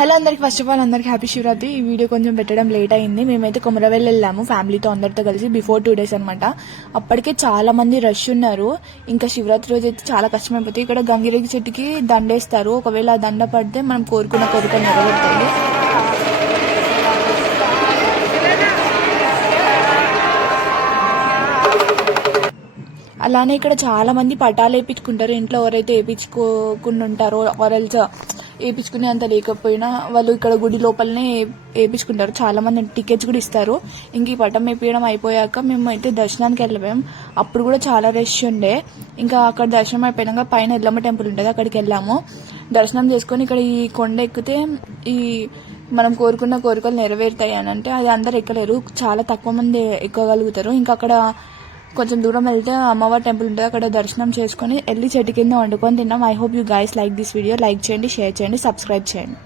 Hello అందరికి, first of all అందరికి happy Shivaratri. ఈ వీడియో కొంచెం పెట్టడం లేట్ అయింది. మేమైతే కొమరవెల్లి వెళ్ళాము ఫ్యామిలీతో అందరితో కలిసి బిఫోర్ 2 days అనమాట. అప్పటికే చాలా మంది రష్ ఉన్నారు. ఇంకా శివరాత్రి రోజు అయితే చాలా కష్టమైపోతుంది. ఇక్కడ గంగిరెగి చెట్టుకి దండేస్తారు. ఒకవేళ ఆ దండ పడితే మనం కోరుకున్న కోరిక నెరవేరుతుంది. అలానే ఇక్కడ చాలా మంది పటాలు వేయించుకుంటారు. ఇంట్లో ఎవరైతే వేయించుకోకుండా ఉంటారో ఆరెల్స్ వేయించుకునే అంత లేకపోయినా వాళ్ళు ఇక్కడ గుడి లోపలనే వేయించుకుంటారు. చాలా మంది టికెట్స్ కూడా ఇస్తారు. ఇంక ఈ పటం వేపించడం అయిపోయాక మేము అయితే దర్శనానికి వెళ్ళాము. అప్పుడు కూడా చాలా రష్ ఉండే. ఇంకా అక్కడ దర్శనం అయిపోయినాక పైన ఎల్లమ్మ టెంపుల్ ఉంటుంది, అక్కడికి వెళ్ళాము. దర్శనం చేసుకొని ఇక్కడ ఈ కొండ ఎక్కితే ఈ మనం కోరుకున్న కోరికలు నెరవేరుతాయి అని అంటే అది అందరు ఎక్కలేరు, చాలా తక్కువ మంది ఎక్కగలుగుతారు. ఇంకా అక్కడ కొంచెం దూరం వెళ్తే అమ్మవారి టెంపుల్ ఉంటుంది, అక్కడ దర్శనం చేసుకుని వెళ్ళి చెట్టు కింద వండుకొని తిన్నాం. I hope you guys like this video. Like చేయండి, షేర్ చేయండి, సబ్స్క్రైబ్ చేయండి.